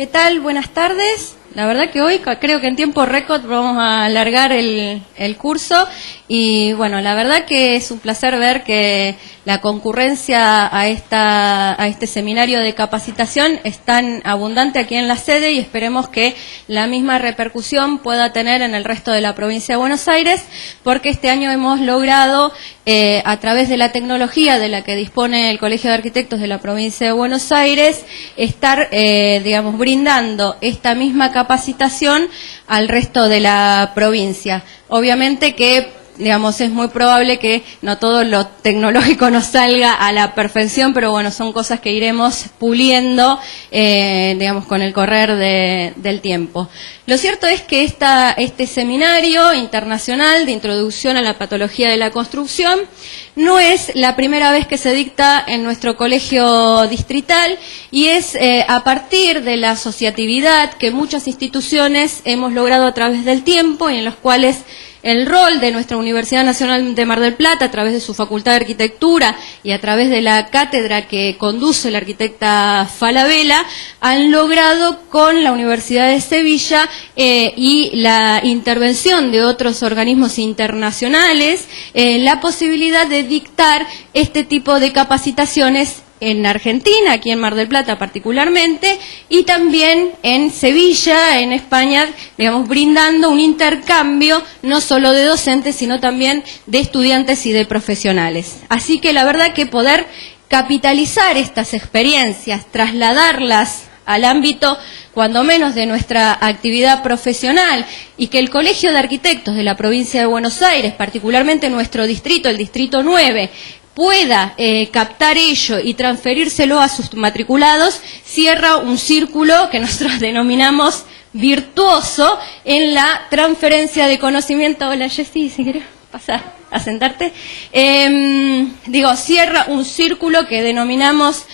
¿Qué tal? Buenas tardes. La verdad que hoy creo que en tiempo récord vamos a alargar el curso y bueno, la verdad que es un placer ver que la concurrencia a este seminario de capacitación es tan abundante aquí en la sede y esperemos que la misma repercusión pueda tener en el resto de la provincia de Buenos Aires, porque este año hemos logrado a través de la tecnología de la que dispone el Colegio de Arquitectos de la provincia de Buenos Aires, estar, brindando esta misma capacitación al resto de la provincia. Obviamente que es muy probable que no todo lo tecnológico nos salga a la perfección, pero bueno, son cosas que iremos puliendo, con el correr del tiempo. Lo cierto es que este seminario internacional de introducción a la patología de la construcción no es la primera vez que se dicta en nuestro colegio distrital y es a partir de la asociatividad que muchas instituciones hemos logrado a través del tiempo y en los cuales el rol de nuestra Universidad Nacional de Mar del Plata, a través de su Facultad de Arquitectura y a través de la cátedra que conduce la arquitecta Falabella, han logrado con la Universidad de Sevilla y la intervención de otros organismos internacionales la posibilidad de dictar este tipo de capacitaciones en Argentina, aquí en Mar del Plata particularmente, y también en Sevilla, en España, brindando un intercambio no solo de docentes, sino también de estudiantes y de profesionales. Así que la verdad que poder capitalizar estas experiencias, trasladarlas al ámbito, cuando menos, de nuestra actividad profesional, y que el Colegio de Arquitectos de la provincia de Buenos Aires, particularmente nuestro distrito, el Distrito 9, pueda captar ello y transferírselo a sus matriculados, cierra un círculo que nosotros denominamos virtuoso en la transferencia de conocimiento. Hola Jessy, si querés pasar a sentarte. Cierra un círculo que denominamos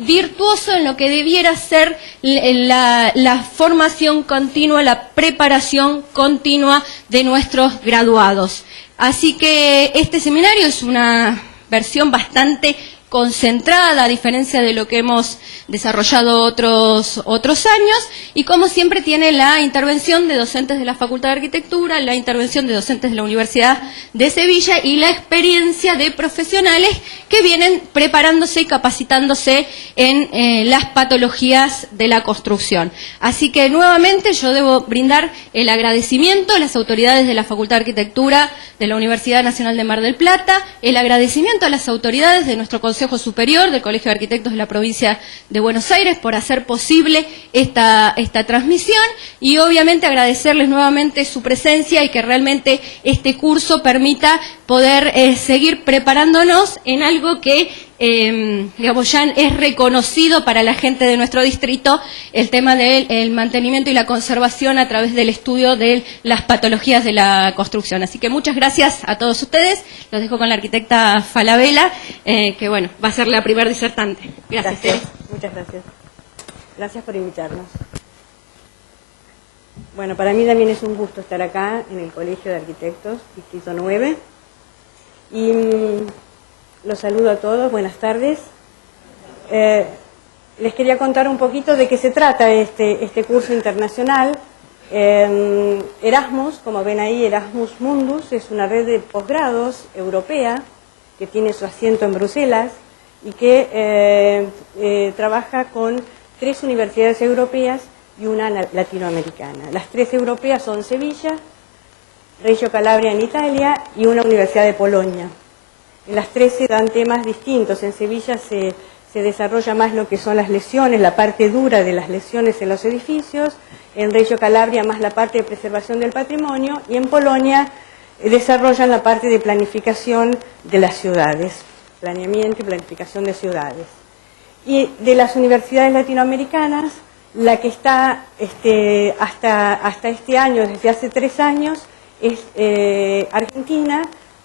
virtuoso en lo que debiera ser la formación continua, la preparación continua de nuestros graduados. Así que este seminario es una versión bastante concentrada, a diferencia de lo que hemos desarrollado otros años, y como siempre tiene la intervención de docentes de la Facultad de Arquitectura, la intervención de docentes de la Universidad de Sevilla y la experiencia de profesionales que vienen preparándose y capacitándose en las patologías de la construcción. Así que nuevamente yo debo brindar el agradecimiento a las autoridades de la Facultad de Arquitectura de la Universidad Nacional de Mar del Plata, el agradecimiento a las autoridades de nuestro Consejo Superior del Colegio de Arquitectos de la provincia de Buenos Aires por hacer posible esta transmisión, y obviamente agradecerles nuevamente su presencia y que realmente este curso permita poder seguir preparándonos en algo que ya es reconocido para la gente de nuestro distrito, el tema del mantenimiento y la conservación a través del estudio de las patologías de la construcción. Así que muchas gracias a todos ustedes. Los dejo con la arquitecta Falabella, que va a ser la primer disertante. Gracias. Muchas gracias. Gracias por invitarnos. Bueno, para mí también es un gusto estar acá en el Colegio de Arquitectos, Distrito 9. Y los saludo a todos, buenas tardes. Les quería contar un poquito de qué se trata este curso internacional. Erasmus, como ven ahí, Erasmus Mundus, es una red de posgrados europea que tiene su asiento en Bruselas y que trabaja con 3 universidades europeas y una latinoamericana. Las 3 europeas son Sevilla, Reggio Calabria en Italia y una universidad de Polonia. En las 3 se dan temas distintos. En Sevilla se desarrolla más lo que son las lesiones, la parte dura de las lesiones en los edificios. En Reggio Calabria más la parte de preservación del patrimonio. Y en Polonia desarrollan la parte de planificación de las ciudades, planeamiento y planificación de ciudades. Y de las universidades latinoamericanas, la que está hasta este año, desde hace 3 años, es Argentina,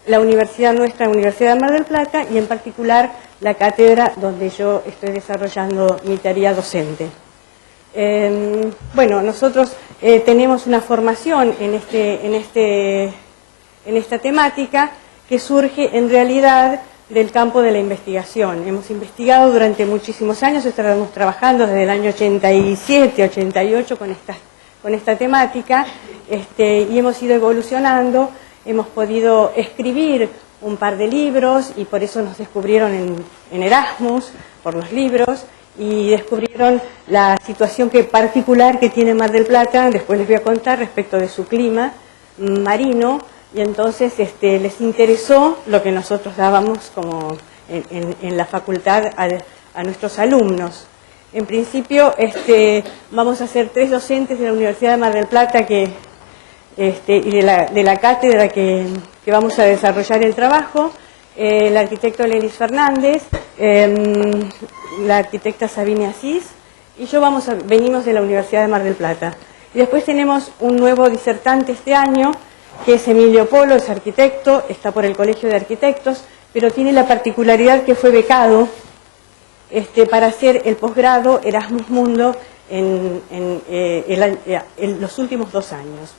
la universidad nuestra, la Universidad de Mar del Plata, y en particular la cátedra donde yo estoy desarrollando mi tarea docente. Nosotros tenemos una formación en esta temática que surge en realidad del campo de la investigación. Hemos investigado durante muchísimos años, estamos trabajando desde el año 87, 88 con esta temática, y hemos ido evolucionando, hemos podido escribir un par de libros y por eso nos descubrieron en Erasmus, por los libros, y descubrieron la situación particular que tiene Mar del Plata, después les voy a contar respecto de su clima marino, y entonces les interesó lo que nosotros dábamos como en la facultad a nuestros alumnos. En principio vamos a ser 3 docentes de la Universidad de Mar del Plata y de la cátedra que vamos a desarrollar el trabajo, el arquitecto Lelis Fernández, la arquitecta Sabine Asís, y yo venimos de la Universidad de Mar del Plata. Y después tenemos un nuevo disertante este año, que es Emilio Polo, es arquitecto, está por el Colegio de Arquitectos, pero tiene la particularidad que fue becado para hacer el posgrado Erasmus Mundo en los últimos 2 años.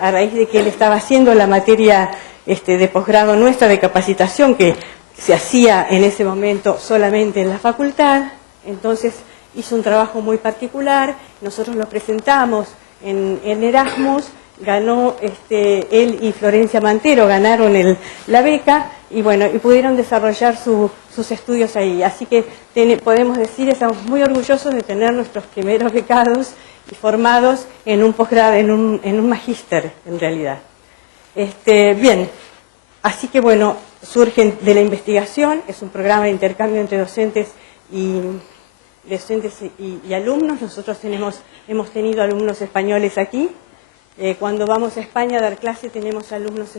A raíz de que él estaba haciendo la materia de posgrado nuestra de capacitación, que se hacía en ese momento solamente en la facultad, entonces hizo un trabajo muy particular, nosotros lo presentamos en Erasmus, ganó él y Florencia Mantero ganaron la beca y bueno, y pudieron desarrollar sus estudios ahí. Así que podemos decir, estamos muy orgullosos de tener nuestros primeros becados y formados en un posgrado, en un magíster en realidad. Bien, así que bueno, surgen de la investigación, es un programa de intercambio entre docentes y alumnos. Nosotros hemos tenido alumnos españoles aquí. Cuando vamos a España a dar clase tenemos alumnos,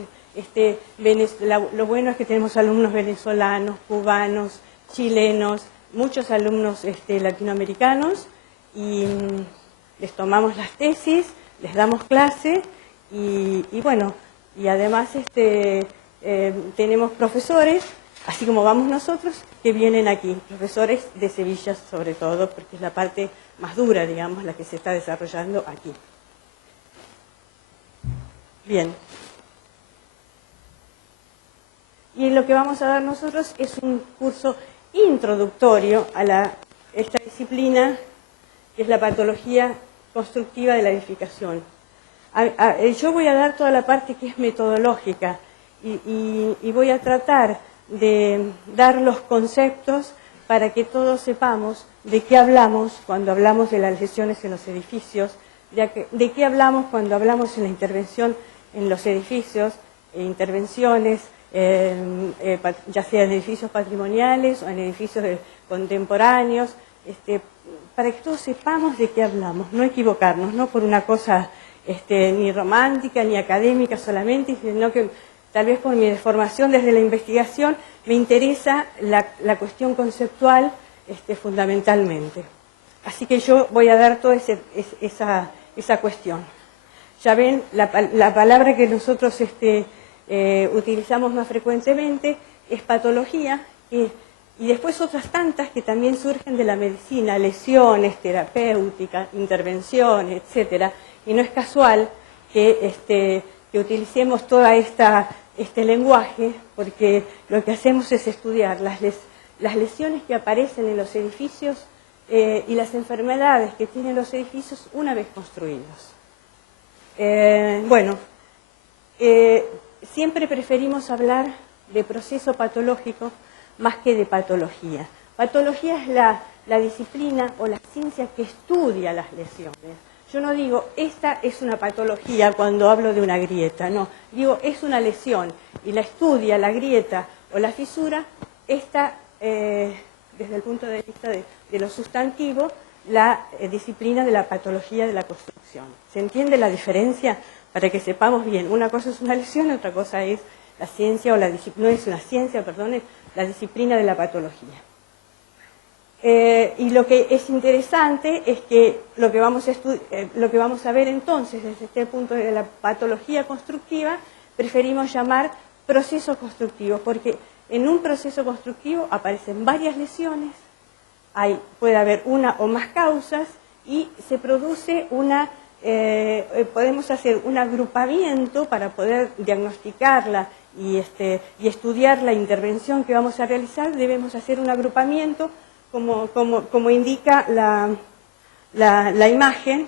lo bueno es que tenemos alumnos venezolanos, cubanos, chilenos, muchos alumnos latinoamericanos, y les tomamos las tesis, les damos clase, y bueno, y además tenemos profesores, así como vamos nosotros, que vienen aquí, profesores de Sevilla sobre todo, porque es la parte más dura, digamos, la que se está desarrollando aquí. Bien. Y lo que vamos a dar nosotros es un curso introductorio a esta disciplina, que es la patología constructiva de la edificación. Yo voy a dar toda la parte que es metodológica y voy a tratar de dar los conceptos para que todos sepamos de qué hablamos cuando hablamos de las lesiones en los edificios, de qué hablamos cuando hablamos en la intervención en los edificios, intervenciones, ya sea en edificios patrimoniales o en edificios contemporáneos, para que todos sepamos de qué hablamos, no equivocarnos, no por una cosa ni romántica ni académica solamente, sino que tal vez por mi formación desde la investigación me interesa la cuestión conceptual fundamentalmente. Así que yo voy a dar toda esa cuestión. Ya ven, la palabra que nosotros utilizamos más frecuentemente es patología, y después otras tantas que también surgen de la medicina, lesiones, terapéuticas, intervenciones, etcétera. Y no es casual que utilicemos todo este lenguaje, porque lo que hacemos es estudiar las lesiones que aparecen en los edificios y las enfermedades que tienen los edificios una vez construidos. Siempre preferimos hablar de proceso patológico más que de patología. Patología es la disciplina o la ciencia que estudia las lesiones. Yo no digo, esta es una patología cuando hablo de una grieta, no. Digo, es una lesión y la estudia, la grieta o la fisura, desde el punto de vista de lo sustantivo, la disciplina de la patología de la construcción. ¿Se entiende la diferencia? Para que sepamos bien, una cosa es una lesión, otra cosa es la ciencia, no es una ciencia, perdón, es la disciplina de la patología. Y lo que es interesante es que lo que vamos a ver entonces desde este punto de la patología constructiva, preferimos llamar proceso constructivo, porque en un proceso constructivo aparecen varias lesiones, puede haber una o más causas y se produce una podemos hacer un agrupamiento para poder diagnosticarla y estudiar la intervención que vamos a realizar. Debemos hacer un agrupamiento como indica la imagen,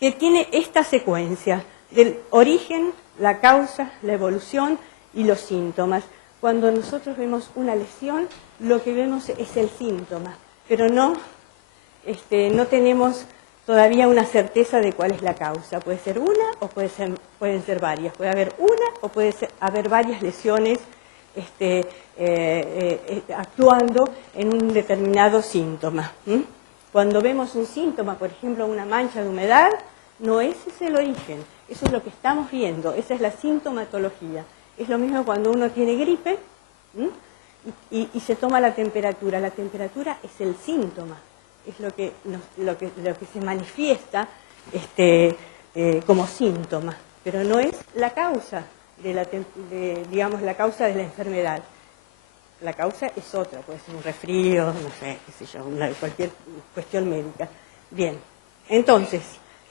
que tiene esta secuencia del origen, la causa, la evolución y los síntomas. Cuando nosotros vemos una lesión, lo que vemos es el síntoma, pero no tenemos todavía una certeza de cuál es la causa. Puede ser una o pueden ser varias. Puede haber una o haber varias lesiones actuando en un determinado síntoma. Cuando vemos un síntoma, por ejemplo, una mancha de humedad, no ese es el origen, eso es lo que estamos viendo, esa es la sintomatología. Es lo mismo cuando uno tiene gripe y se toma la temperatura es el síntoma, es lo que se manifiesta como síntoma, pero no es la causa digamos, la causa de la enfermedad. La causa es otra, puede ser un resfrío, no sé, qué sé yo, cualquier cuestión médica. Bien, entonces,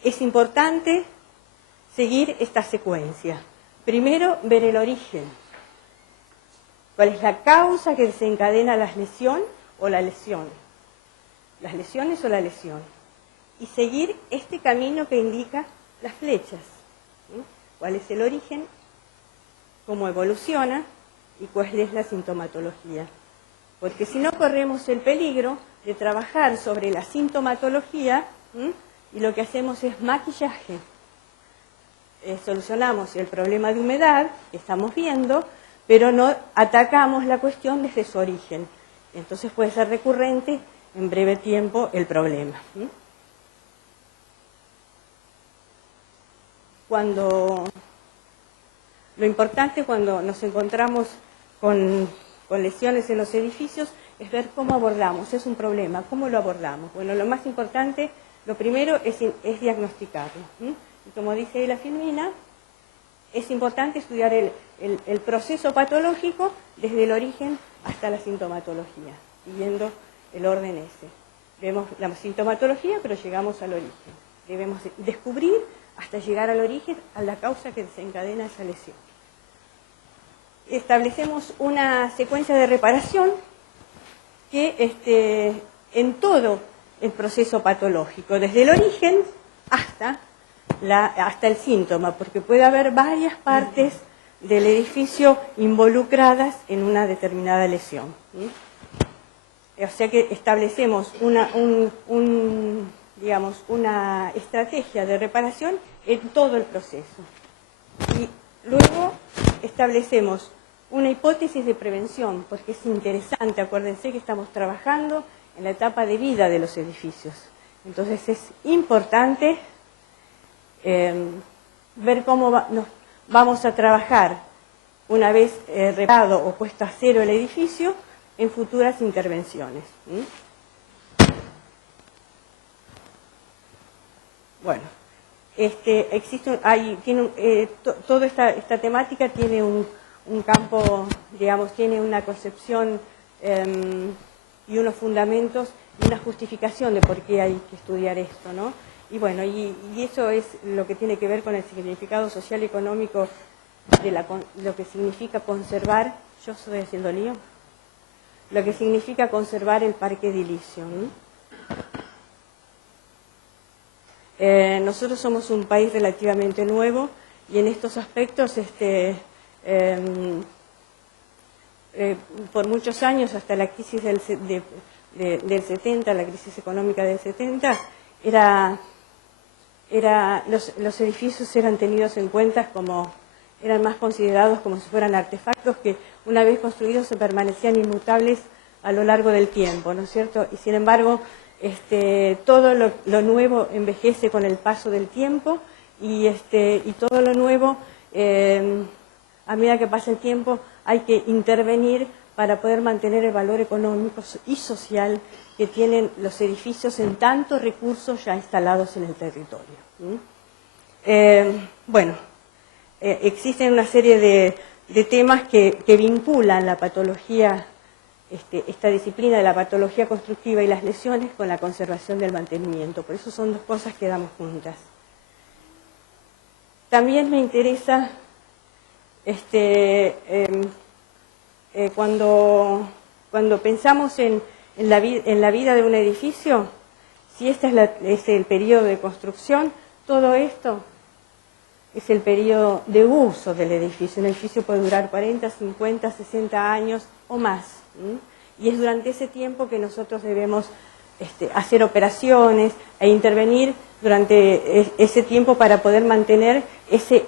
es importante seguir esta secuencia. Primero, ver el origen. ¿Cuál es la causa que desencadena la lesión o la lesión? Las lesiones o la lesión. Y seguir este camino que indica las flechas. ¿Cuál es el origen? ¿Cómo evoluciona? Y cuál es la sintomatología. Porque si no corremos el peligro de trabajar sobre la sintomatología y lo que hacemos es maquillaje. Solucionamos el problema de humedad que estamos viendo, pero no atacamos la cuestión desde su origen. Entonces puede ser recurrente en breve tiempo el problema. Lo importante cuando nos encontramos con lesiones en los edificios es ver cómo abordamos, es un problema, ¿cómo lo abordamos? Bueno, lo más importante, lo primero es diagnosticarlo. Y como dice la Filmina, es importante estudiar el proceso patológico desde el origen hasta la sintomatología, siguiendo el orden ese. Vemos la sintomatología, pero llegamos al origen. Debemos descubrir hasta llegar al origen, a la causa que desencadena esa lesión. Establecemos una secuencia de reparación que en todo el proceso patológico, desde el origen hasta el síntoma, porque puede haber varias partes del edificio involucradas en una determinada lesión. O sea que establecemos una estrategia de reparación en todo el proceso. Y luego establecemos una hipótesis de prevención, porque es interesante, acuérdense que estamos trabajando en la etapa de vida de los edificios. Entonces es importante ver cómo vamos a trabajar una vez reparado o puesto a cero el edificio en futuras intervenciones. Bueno, toda esta temática tiene un campo, digamos, tiene una concepción y unos fundamentos y una justificación de por qué hay que estudiar esto, ¿no? Y bueno, y eso es lo que tiene que ver con el significado social y económico de lo que significa conservar, yo estoy haciendo lío, lo que significa conservar el parque edilicio, ¿no? Nosotros somos un país relativamente nuevo y en estos aspectos por muchos años, hasta la crisis del 70, la crisis económica del 70, los edificios eran tenidos en cuenta eran más considerados como si fueran artefactos que una vez construidos se permanecían inmutables a lo largo del tiempo, ¿no es cierto? Y sin embargo, todo lo nuevo envejece con el paso del tiempo y todo lo nuevo, a medida que pasa el tiempo, hay que intervenir para poder mantener el valor económico y social que tienen los edificios en tantos recursos ya instalados en el territorio. Existen una serie de temas que vinculan la patología, esta disciplina de la patología constructiva y las lesiones con la conservación del mantenimiento. Por eso son dos cosas que damos juntas. También me interesa cuando pensamos en la vida de un edificio, si este es el periodo de construcción, todo esto es el periodo de uso del edificio. Un edificio puede durar 40, 50, 60 años o más. Y es durante ese tiempo que nosotros debemos hacer operaciones e intervenir durante ese tiempo para poder mantener ese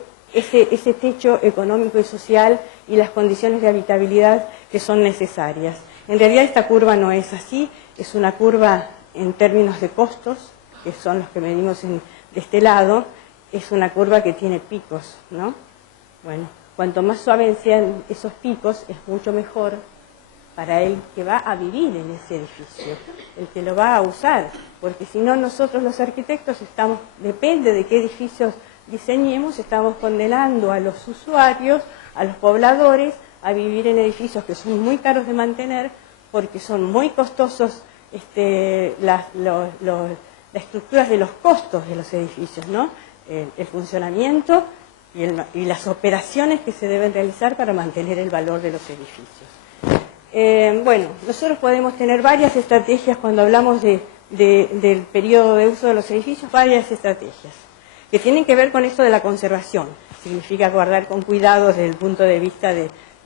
techo económico y social y las condiciones de habitabilidad que son necesarias. En realidad esta curva no es así, es una curva en términos de costos, que son los que medimos de este lado, es una curva que tiene picos, ¿no? Bueno, cuanto más suaves sean esos picos, es mucho mejor para el que va a vivir en ese edificio, el que lo va a usar, porque si no nosotros los arquitectos depende de qué edificios diseñemos, estamos condenando a los usuarios, a los pobladores, a vivir en edificios que son muy caros de mantener, porque son muy costosos las estructuras de los costos de los edificios, ¿no? El funcionamiento y las operaciones que se deben realizar para mantener el valor de los edificios. Bueno, nosotros podemos tener varias estrategias cuando hablamos del periodo de uso de los edificios, varias estrategias que tienen que ver con esto de la conservación. Significa guardar con cuidado desde el punto de vista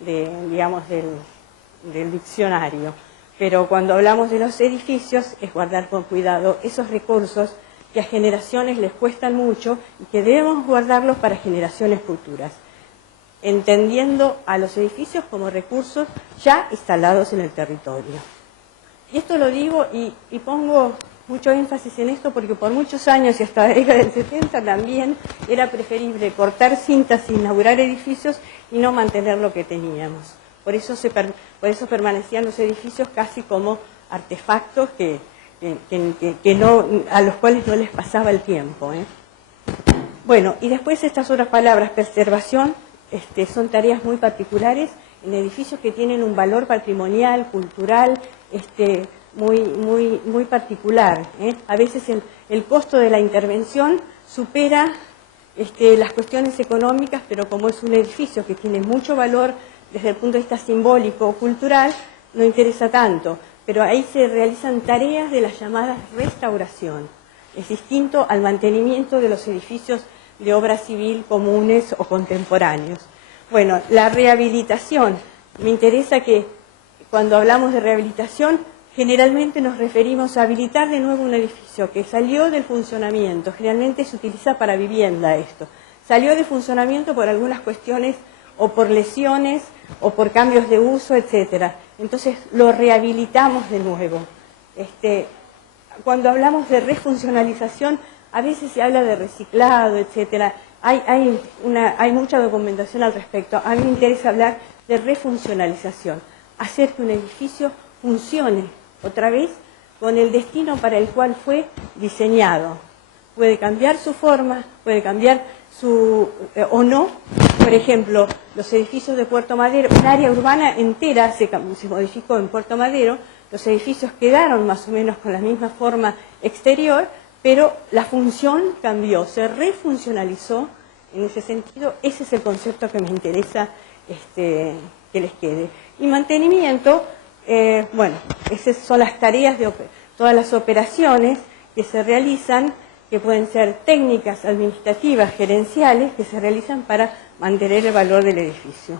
digamos, del diccionario. Pero cuando hablamos de los edificios es guardar con cuidado esos recursos que a generaciones les cuestan mucho y que debemos guardarlos para generaciones futuras, entendiendo a los edificios como recursos ya instalados en el territorio. Y esto lo digo y pongo mucho énfasis en esto porque por muchos años y hasta la década del 70 también era preferible cortar cintas e inaugurar edificios y no mantener lo que teníamos. Por eso permanecían los edificios casi como artefactos a los cuales no les pasaba el tiempo. Bueno, y después estas otras palabras, preservación, son tareas muy particulares en edificios que tienen un valor patrimonial, cultural, muy particular. A veces el costo de la intervención supera las cuestiones económicas, pero como es un edificio que tiene mucho valor desde el punto de vista simbólico o cultural, no interesa tanto. Pero ahí se realizan tareas de las llamadas restauración. Es distinto al mantenimiento de los edificios de obra civil comunes o contemporáneos. Bueno, la rehabilitación. Me interesa que cuando hablamos de rehabilitación, generalmente nos referimos a habilitar de nuevo un edificio que salió del funcionamiento. Generalmente se utiliza para vivienda esto. Salió de funcionamiento por algunas cuestiones o por lesiones o por cambios de uso, etcétera. Entonces lo rehabilitamos de nuevo. Cuando hablamos de refuncionalización, a veces se habla de reciclado, etcétera. Hay mucha documentación al respecto. A mí me interesa hablar de refuncionalización, hacer que un edificio funcione otra vez con el destino para el cual fue diseñado. Puede cambiar su forma, puede cambiar o no. Por ejemplo, los edificios de Puerto Madero, un área urbana entera se modificó en Puerto Madero, los edificios quedaron más o menos con la misma forma exterior, pero la función cambió, se refuncionalizó en ese sentido. Ese es el concepto que me interesa que les quede. Y mantenimiento, bueno, esas son las tareas de todas las operaciones que se realizan, que pueden ser técnicas, administrativas, gerenciales, que se realizan para mantener el valor del edificio.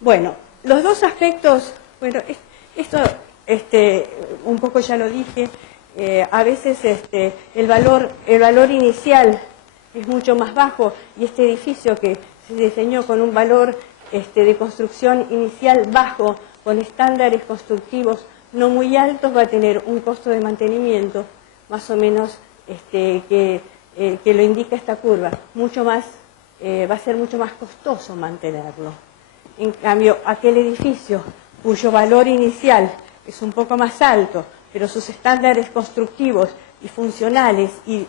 Bueno, los dos aspectos, bueno, esto un poco ya lo dije, a veces el valor inicial es mucho más bajo y este edificio que se diseñó con un valor de construcción inicial bajo, con estándares constructivos no muy altos, va a tener un costo de mantenimiento más o menos que lo indica esta curva, va a ser mucho más costoso mantenerlo. En cambio, aquel edificio cuyo valor inicial es un poco más alto, pero sus estándares constructivos y funcionales y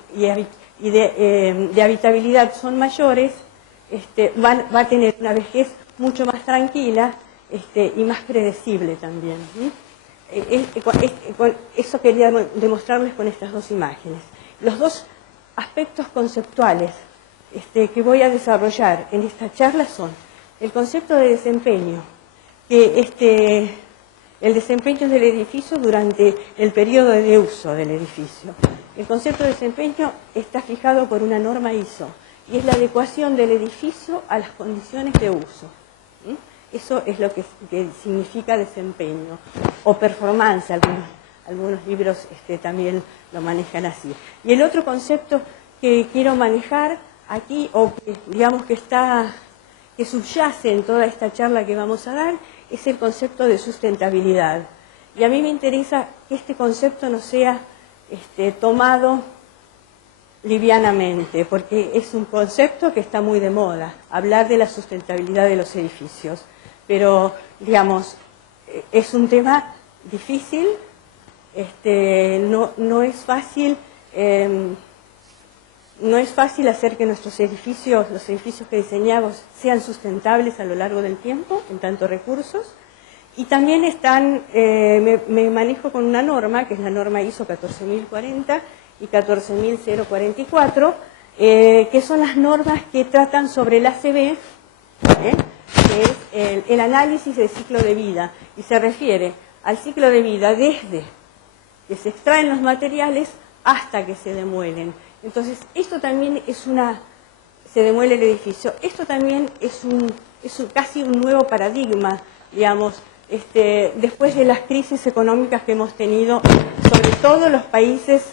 de habitabilidad son mayores, va a tener una vejez mucho más tranquila y más predecible también. Eso quería demostrarles con estas dos imágenes. Los dos aspectos conceptuales que voy a desarrollar en esta charla son el concepto de desempeño, que el desempeño del edificio durante el periodo de uso del edificio. El concepto de desempeño está fijado por una norma ISO y es la adecuación del edificio a las condiciones de uso. Eso es lo que significa desempeño o performance, algunos libros también lo manejan así. Y el otro concepto que quiero manejar aquí, o que digamos que subyace en toda esta charla que vamos a dar, es el concepto de sustentabilidad. Y a mí me interesa que este concepto no sea tomado livianamente, porque es un concepto que está muy de moda, hablar de la sustentabilidad de los edificios. Pero, digamos, es un tema difícil, no es fácil hacer que nuestros edificios, los edificios que diseñamos, sean sustentables a lo largo del tiempo, en tanto recursos. Y también me manejo con una norma, que es la norma ISO 14040 y 14044, que son las normas que tratan sobre el ACV, que es el análisis del ciclo de vida, y se refiere al ciclo de vida desde que se extraen los materiales hasta que se demuelen. Entonces, esto también se demuele el edificio, esto también es casi un nuevo paradigma, digamos, después de las crisis económicas que hemos tenido, sobre todo en los países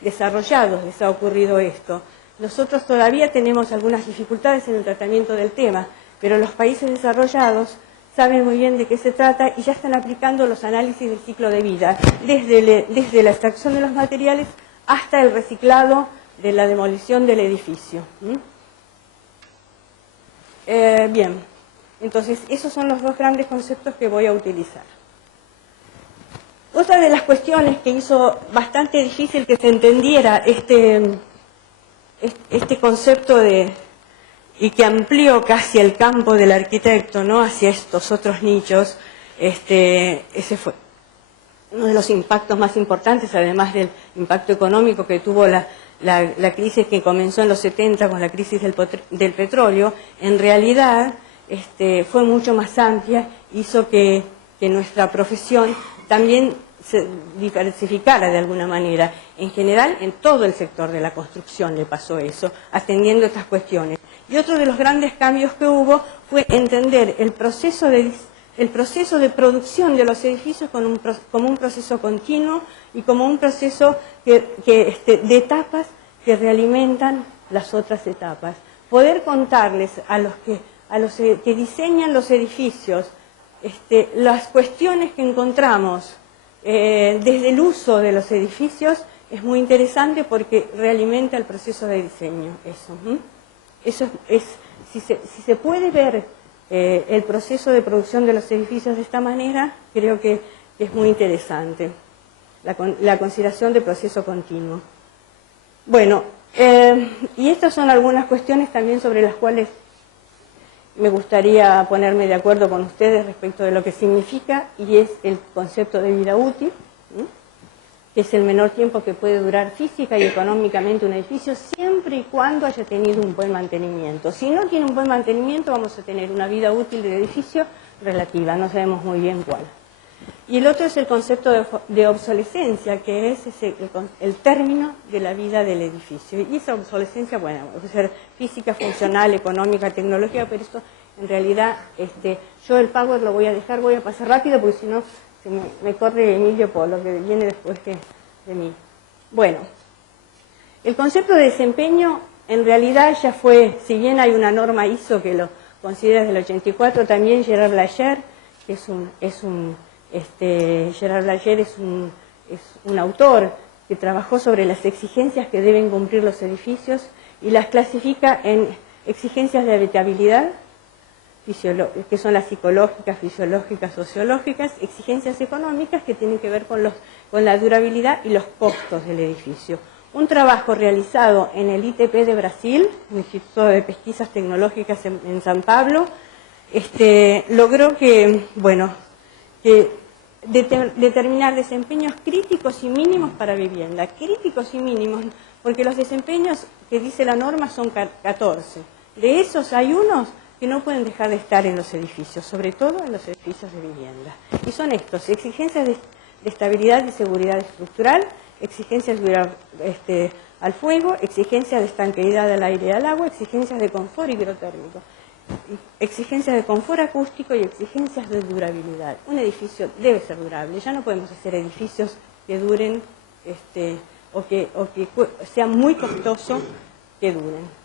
desarrollados les ha ocurrido esto. Nosotros todavía tenemos algunas dificultades en el tratamiento del tema, pero los países desarrollados saben muy bien de qué se trata y ya están aplicando los análisis del ciclo de vida, desde la extracción de los materiales hasta el reciclado de la demolición del edificio. Bien, entonces esos son los dos grandes conceptos que voy a utilizar. Otra de las cuestiones que hizo bastante difícil que se entendiera este concepto y que amplió casi el campo del arquitecto, ¿no?, hacia estos otros nichos, ese fue uno de los impactos más importantes, además del impacto económico que tuvo la crisis que comenzó en los 70 con la crisis del petróleo. En realidad fue mucho más amplia, hizo que nuestra profesión también se diversificara de alguna manera. En general, en todo el sector de la construcción le pasó eso, atendiendo estas cuestiones. Y otro de los grandes cambios que hubo fue entender el proceso de producción de los edificios como un proceso continuo y como un proceso de etapas que realimentan las otras etapas. Poder contarles a los que diseñan los edificios las cuestiones que encontramos desde el uso de los edificios es muy interesante porque realimenta el proceso de diseño. Eso es si se puede ver el proceso de producción de los edificios de esta manera, creo que es muy interesante, la consideración de proceso continuo. Bueno, y estas son algunas cuestiones también sobre las cuales me gustaría ponerme de acuerdo con ustedes respecto de lo que significa, y es el concepto de vida útil, que es el menor tiempo que puede durar física y económicamente un edificio, siempre y cuando haya tenido un buen mantenimiento. Si no tiene un buen mantenimiento, vamos a tener una vida útil del edificio relativa, no sabemos muy bien cuál. Y el otro es el concepto de obsolescencia, que es el término de la vida del edificio. Y esa obsolescencia, bueno, puede ser física, funcional, económica, tecnológica, pero esto en realidad, yo el PowerPoint lo voy a dejar, voy a pasar rápido porque si no me corre Emilio Polo, que viene después de mí. Bueno, el concepto de desempeño en realidad ya fue, si bien hay una norma ISO que lo considera desde el 84, también Gerard Blacher, que Gerard Blacher es un autor que trabajó sobre las exigencias que deben cumplir los edificios y las clasifica en exigencias de habitabilidad, que son las psicológicas, fisiológicas, sociológicas, exigencias económicas que tienen que ver con la durabilidad y los costos del edificio. Un trabajo realizado en el ITP de Brasil, el Instituto de Pesquisas Tecnológicas en San Pablo, logró que determinar desempeños críticos y mínimos para vivienda. Críticos y mínimos porque los desempeños que dice la norma son 14. De esos hay unos que no pueden dejar de estar en los edificios, sobre todo en los edificios de vivienda. Y son estos: exigencias de estabilidad y seguridad estructural, exigencias al fuego, exigencias de estanqueidad al aire y al agua, exigencias de confort higrotérmico, exigencias de confort acústico y exigencias de durabilidad. Un edificio debe ser durable, ya no podemos hacer edificios que duren o que sea muy costoso que duren.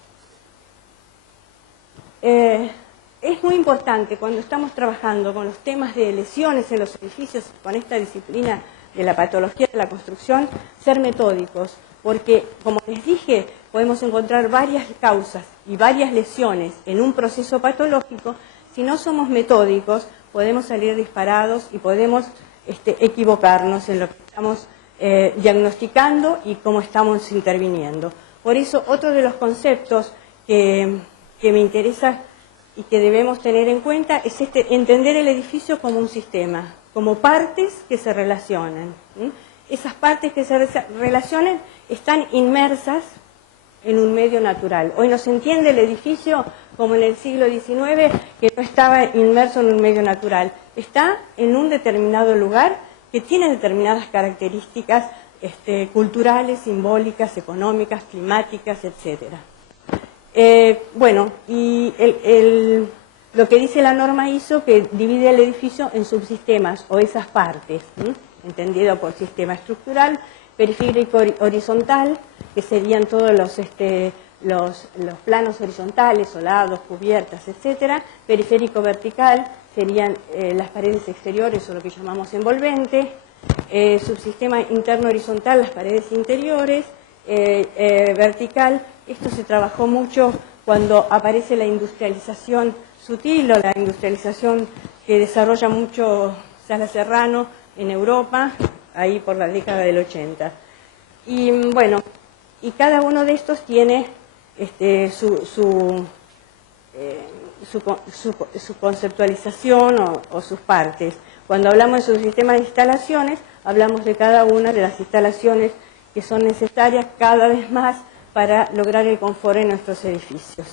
Es muy importante cuando estamos trabajando con los temas de lesiones en los edificios, con esta disciplina de la patología de la construcción, ser metódicos, porque, como les dije, podemos encontrar varias causas y varias lesiones en un proceso patológico. Si no somos metódicos, podemos salir disparados y podemos equivocarnos en lo que estamos diagnosticando y cómo estamos interviniendo. Por eso, otro de los conceptos que me interesa y que debemos tener en cuenta es entender el edificio como un sistema, como partes que se relacionan. Esas partes que se relacionan están inmersas en un medio natural. Hoy no se entiende el edificio como en el siglo XIX, que no estaba inmerso en un medio natural. Está en un determinado lugar que tiene determinadas características culturales, simbólicas, económicas, climáticas, etcétera. Bueno, y lo que dice la norma ISO, que divide el edificio en subsistemas o esas partes, entendido por sistema estructural, periférico horizontal, que serían todos los planos horizontales, solados, cubiertas, etcétera. Periférico vertical serían las paredes exteriores o lo que llamamos envolvente. Subsistema interno horizontal, las paredes interiores. Vertical, esto se trabajó mucho cuando aparece la industrialización sutil o la industrialización que desarrolla mucho Sala Serrano en Europa, ahí por la década del 80. Y bueno, y cada uno de estos tiene su conceptualización o sus partes. Cuando hablamos de su sistema de instalaciones, hablamos de cada una de las instalaciones que son necesarias cada vez más para lograr el confort en nuestros edificios.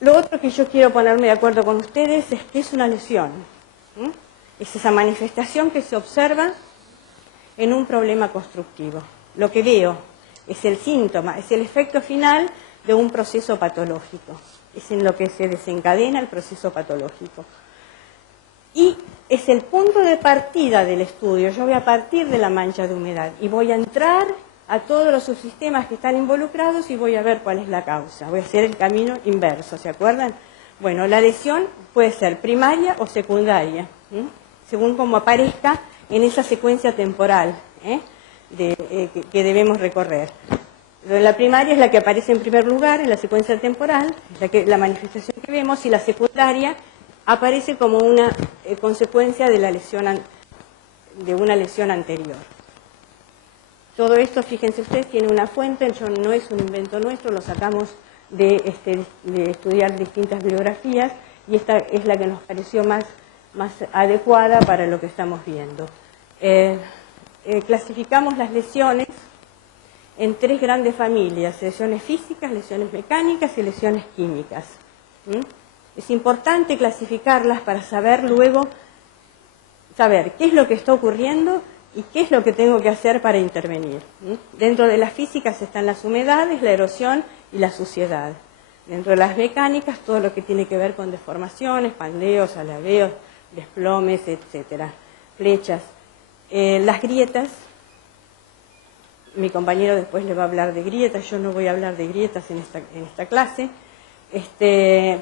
Lo otro que yo quiero ponerme de acuerdo con ustedes es que es una lesión. Es esa manifestación que se observa en un problema constructivo. Lo que veo es el síntoma, es el efecto final de un proceso patológico. Es en lo que se desencadena el proceso patológico. Y es el punto de partida del estudio. Yo voy a partir de la mancha de humedad y voy a entrar a todos los subsistemas que están involucrados y voy a ver cuál es la causa. Voy a hacer el camino inverso, ¿se acuerdan? Bueno, la lesión puede ser primaria o secundaria, según como aparezca en esa secuencia temporal que debemos recorrer. La primaria es la que aparece en primer lugar en la secuencia temporal, es la manifestación que vemos, y la secundaria aparece como una consecuencia de una lesión anterior. Todo esto, fíjense ustedes, tiene una fuente, no es un invento nuestro, lo sacamos de estudiar distintas bibliografías, y esta es la que nos pareció más adecuada para lo que estamos viendo. Clasificamos las lesiones en tres grandes familias: lesiones físicas, lesiones mecánicas y lesiones químicas. Es importante clasificarlas para saber luego, saber qué es lo que está ocurriendo y qué es lo que tengo que hacer para intervenir. Dentro de las físicas están las humedades, la erosión y la suciedad. Dentro de las mecánicas, todo lo que tiene que ver con deformaciones, pandeos, alabeos, desplomes, etcétera, flechas. Las grietas, mi compañero después le va a hablar de grietas, yo no voy a hablar de grietas en esta clase,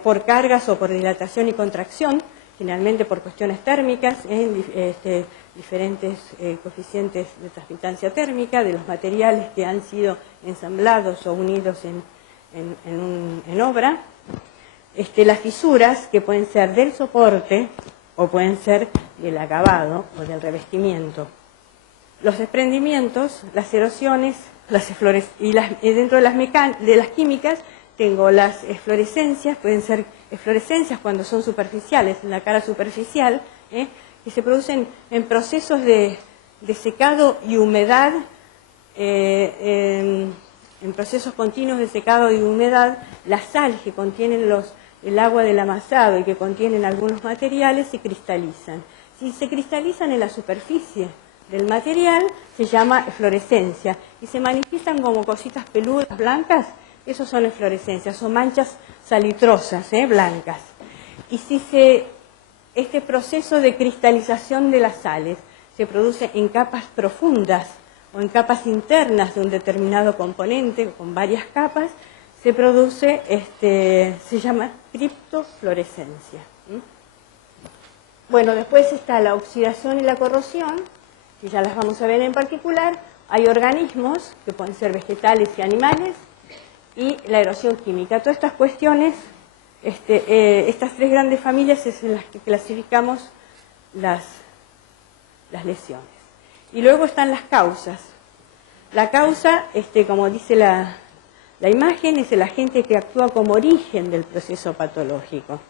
por cargas o por dilatación y contracción, generalmente por cuestiones térmicas, diferentes coeficientes de transmitancia térmica de los materiales que han sido ensamblados o unidos en obra. Las fisuras, que pueden ser del soporte o pueden ser del acabado o del revestimiento. Los desprendimientos, las erosiones, y dentro de las químicas tengo las eflorescencias, pueden ser eflorescencias cuando son superficiales, en la cara superficial, que se producen en procesos de secado y humedad en procesos continuos de secado y de humedad, las sales que contienen el agua del amasado y que contienen algunos materiales se cristalizan. Si se cristalizan en la superficie del material, se llama eflorescencia y se manifiestan como cositas peludas blancas. Esos son eflorescencias, son manchas salitrosas, blancas. Y si este proceso de cristalización de las sales se produce en capas profundas o en capas internas de un determinado componente, con varias capas, se produce, se llama criptofluorescencia. Bueno, después está la oxidación y la corrosión, que ya las vamos a ver en particular. Hay organismos, que pueden ser vegetales y animales, y la erosión química. Todas estas cuestiones, estas tres grandes familias es en las que clasificamos las lesiones. Y luego están las causas. La causa, como dice la imagen, es el agente que actúa como origen del proceso patológico.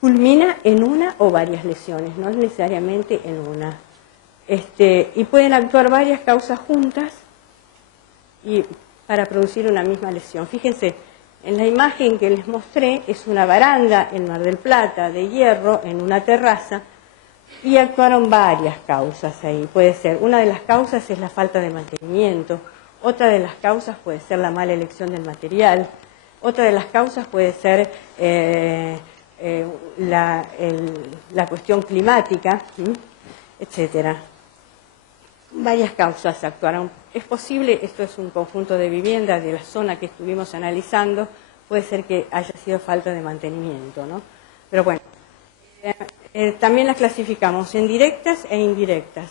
Culmina en una o varias lesiones, no necesariamente en una. Y pueden actuar varias causas juntas y para producir una misma lesión. Fíjense, en la imagen que les mostré es una baranda en Mar del Plata de hierro en una terraza y actuaron varias causas ahí. Puede ser, una de las causas es la falta de mantenimiento, otra de las causas puede ser la mala elección del material, otra de las causas puede ser la cuestión climática, etcétera. Varias causas actuaron. Es posible, esto es un conjunto de viviendas de la zona que estuvimos analizando, puede ser que haya sido falta de mantenimiento, ¿no? Pero bueno, también las clasificamos en directas e indirectas.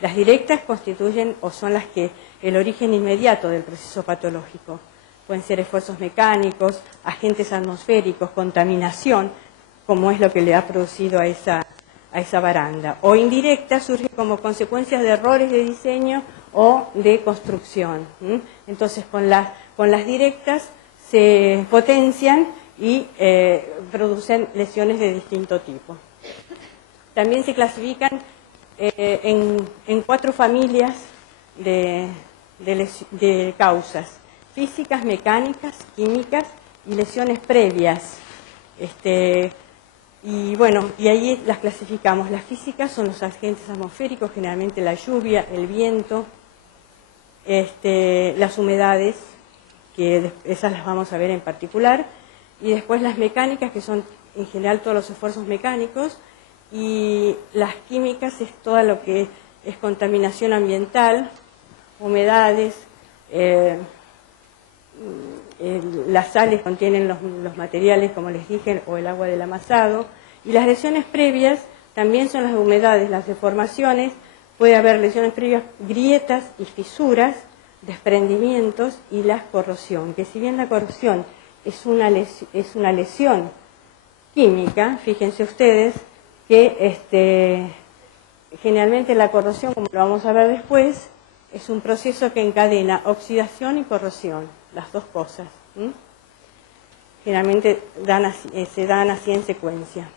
Las directas constituyen o son las que el origen inmediato del proceso patológico. Pueden ser esfuerzos mecánicos, agentes atmosféricos, contaminación, como es lo que le ha producido a esa baranda. O indirecta surge como consecuencia de errores de diseño o de construcción. Entonces, con las directas se potencian y producen lesiones de distinto tipo. También se clasifican en 4 familias de causas: físicas, mecánicas, químicas y lesiones previas. Y bueno, y ahí las clasificamos. Las físicas son los agentes atmosféricos, generalmente la lluvia, el viento, las humedades, que esas las vamos a ver en particular, y después las mecánicas, que son en general todos los esfuerzos mecánicos, y las químicas es todo lo que es contaminación ambiental, humedades, las sales contienen los materiales, como les dije, o el agua del amasado, y las lesiones previas también son las humedades, las deformaciones, puede haber lesiones previas, grietas y fisuras, desprendimientos y la corrosión, que si bien la corrosión es una lesión química, fíjense ustedes que generalmente la corrosión, como lo vamos a ver después, es un proceso que encadena oxidación y corrosión, las dos cosas. Generalmente se dan así en secuencia.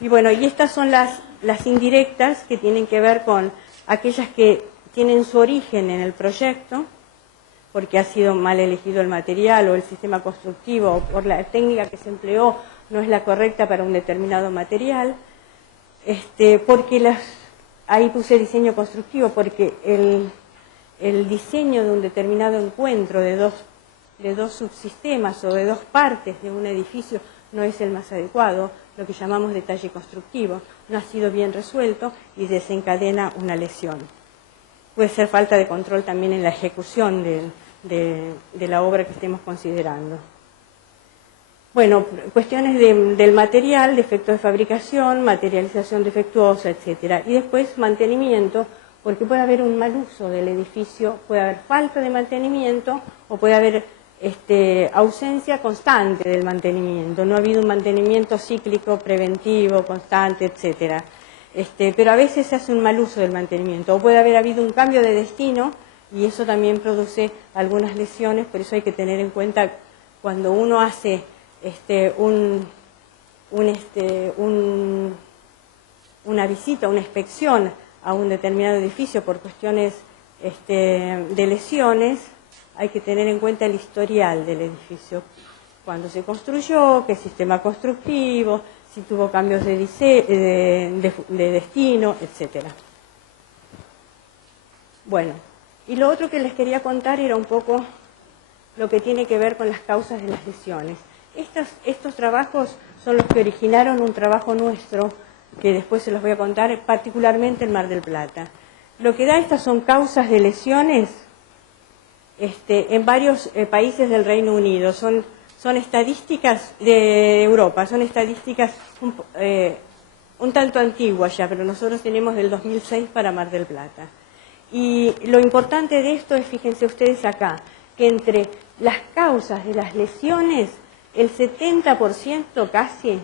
Y bueno, y estas son las indirectas, que tienen que ver con aquellas que tienen su origen en el proyecto, porque ha sido mal elegido el material o el sistema constructivo, o por la técnica que se empleó no es la correcta para un determinado material, porque ahí puse diseño constructivo, porque el diseño de un determinado encuentro de dos subsistemas o de dos partes de un edificio no es el más adecuado, lo que llamamos detalle constructivo, no ha sido bien resuelto y desencadena una lesión. Puede ser falta de control también en la ejecución de la obra que estemos considerando. Bueno, cuestiones del material, defecto de fabricación, materialización defectuosa, etcétera. Y después mantenimiento, porque puede haber un mal uso del edificio, puede haber falta de mantenimiento o puede haber ausencia constante del mantenimiento. No ha habido un mantenimiento cíclico, preventivo, constante, etcétera. Pero a veces se hace un mal uso del mantenimiento o puede haber habido un cambio de destino y eso también produce algunas lesiones. Por eso hay que tener en cuenta cuando uno hace una visita, una inspección a un determinado edificio por cuestiones de lesiones, hay que tener en cuenta el historial del edificio, cuándo se construyó, qué sistema constructivo, si tuvo cambios de destino, etcétera. Bueno, y lo otro que les quería contar era un poco lo que tiene que ver con las causas de las lesiones. Estos trabajos son los que originaron un trabajo nuestro, que después se los voy a contar, particularmente en Mar del Plata. Lo que da estas son causas de lesiones en varios países del Reino Unido. Son estadísticas de Europa, son estadísticas un tanto antiguas ya, pero nosotros tenemos del 2006 para Mar del Plata. Y lo importante de esto es, fíjense ustedes acá, que entre las causas de las lesiones, el 70% casi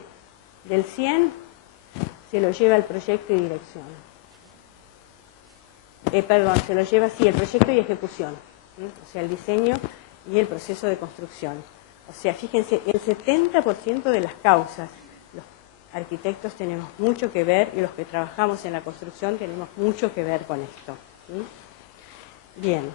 del 100% se lo lleva el proyecto y dirección. Se lo lleva, sí, el proyecto y ejecución, o sea, el diseño y el proceso de construcción. O sea, fíjense, el 70% de las causas, los arquitectos tenemos mucho que ver y los que trabajamos en la construcción tenemos mucho que ver con esto. Bien.